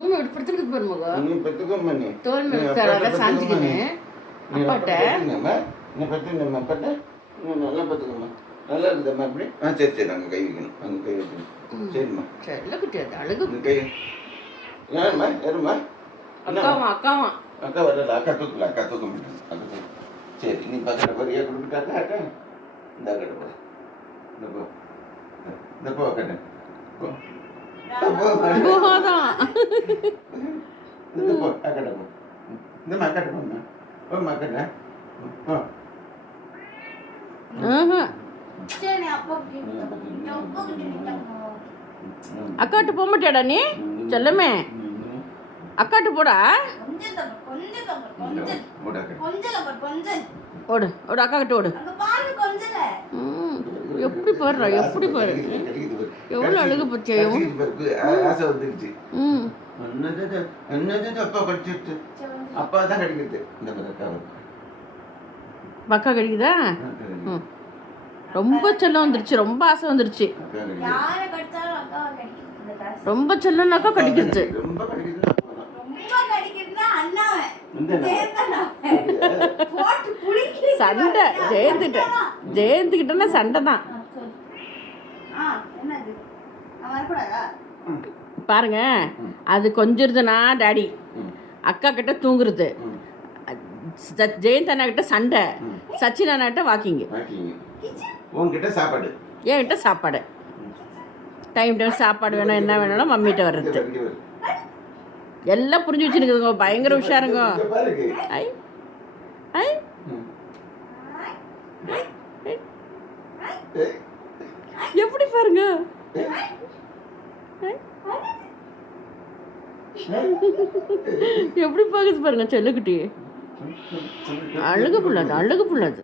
இப்படி படுத்துக்கிட்டு பாரு மகா. நீ பெத்துக்கோம்மா நீ. தோல் மேல தர சாஞ்சிக்கின்னு அப்பாட்ட நீ பத்துக்கம்மா அப்பாட்ட. நீ நல்லா பத்துக்கம்மா. நல்லா இருக்குதம்மா அப்படி. சரி சரி அங்கே கை வைக்கணும். அங்கே கை வைக்கணும். சரிம்மா. செல்ல குட்டி அது அழகு. கை ஏம்மா ஏறும்மா. அக்காவா அக்காவா. அக்கா வரல. அக்கா தூக்கல. அக்கா தூக்க மாட்டேன். அக்கா தூக்க. சரி நீ பக்கத்தில் போறியா கொடுத்துட்டாக்கா அக்கா. இந்த அக்கா போ. இந்த போ. இந்த போ அக்கா. போ. போதான். இந்த போ அக்கா போ. இந்த அக்காட்ட போம்மா. போம்மா அக்கா. போ. அக்காட்டு போக மாட்டியாடா நீ செல்லமே? அக்காட்டு போடா. ஓடு ஓடு அக்கா கிட்ட ஓடு. எப்படி பாடுறா எப்படி பாரு எவ்வளவு அழகு பத்தியா. ஆசை வந்துருச்சு. அப்பா படிச்சுட்டு அப்பா தான் கிடைக்குது. இந்த அக்கா கிடைக்குதா? ரொம்ப செல்லம் வந்துருச்சு. ரொம்ப ஆசை வந்துருச்சு. ரொம்ப செல்லம்னாக்கா கிடைக்குது. சண்டை ஜெயந்துகிட்டனா சண்டை தான் பாருங்க. அது கொஞ்சிருதுன்னா டாடி, அக்கா கிட்ட தூங்குறது, ஜெயந்த் அண்ணா கிட்ட சண்டை, சச்சின் அண்ணா கிட்ட வாக்கிங், உன்கிட்ட சாப்பாடு, என்கிட்ட சாப்பாடு. டைம் சாப்பாடு வேணும் என்ன வேணாலும் மம்மிகிட்ட வர்றது. எல்லாம் புரிஞ்சு வச்சுருக்குதுங்க. பயங்கர உஷாருங்க. ஐ ஐ எப்படி பாருங்க. எப்படி பாக்குது பாருங்க செல்லுக்குட்டி. அழகு புள்ளாது அழகு புள்ளாது.